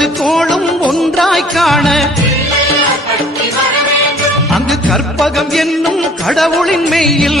ஒன்பது கோளும் ஒன்றாய் காண. அங்கு கற்பகம் என்னும் கடவுளின் மெயில்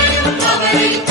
மெய்யில் திங்கள்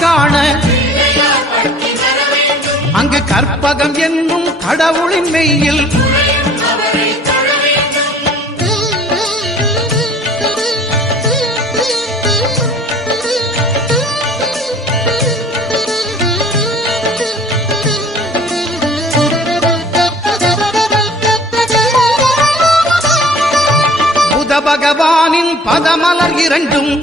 காண. அங்கு கற்பகம் என்னும் கடவுளின் மெய்யில். பகவானின் பதமலர் இரண்டும்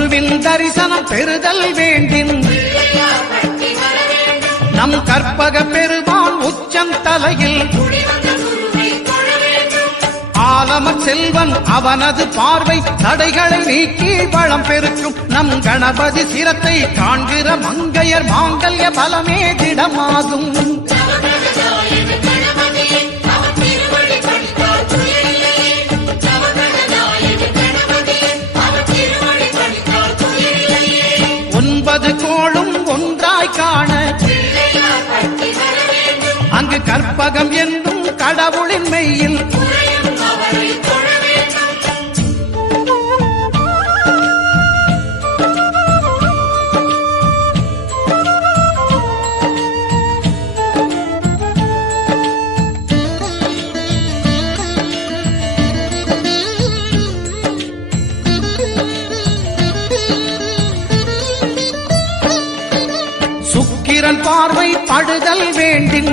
குருவின் தரிசனம் பெறுதல் வேண்டின். நம் கற்பக பெருமான் உச்சம் தலையில். ஆலம செல்வன் அவனது பார்வை தடைகளை நீக்கி வளம் பெருக்கும். நம் கணபதி சிரத்தை காண்கிற மங்கையர் மாங்கல்ய பலமே திடமாகும். கற்பகம் என்னும் கடவுளின் மெய்யில். சுக்கிரன் பார்வை படுதல் வேண்டின்.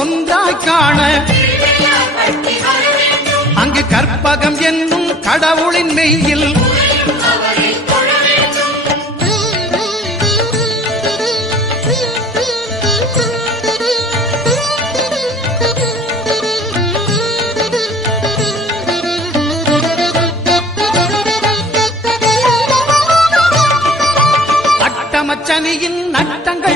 ஒன்றாய் காண. அங்கு கற்பகம் என்னும் கடவுளின் மெய்யில். அட்டமச்சனியின் நட்டங்கள்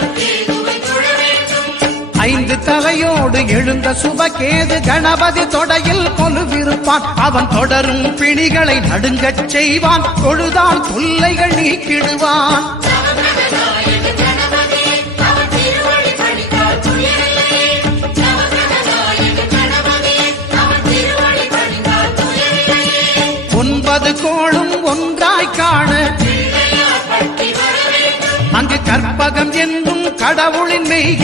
ஐந்து தலையோடு எழுந்த சுபகேது கணபதி தொடையில் கொலுவிருப்பான். அவன் தொடரும் பிணிகளை நடுங்கச் செய்வான். தொழுதான் தொல்லைகள் நீக்கிடுவான். ஒன்பது கோளும் ஒன்றாய் காண. அங்கு கற்பகம் என்றும் கடவுளின் கடவுள்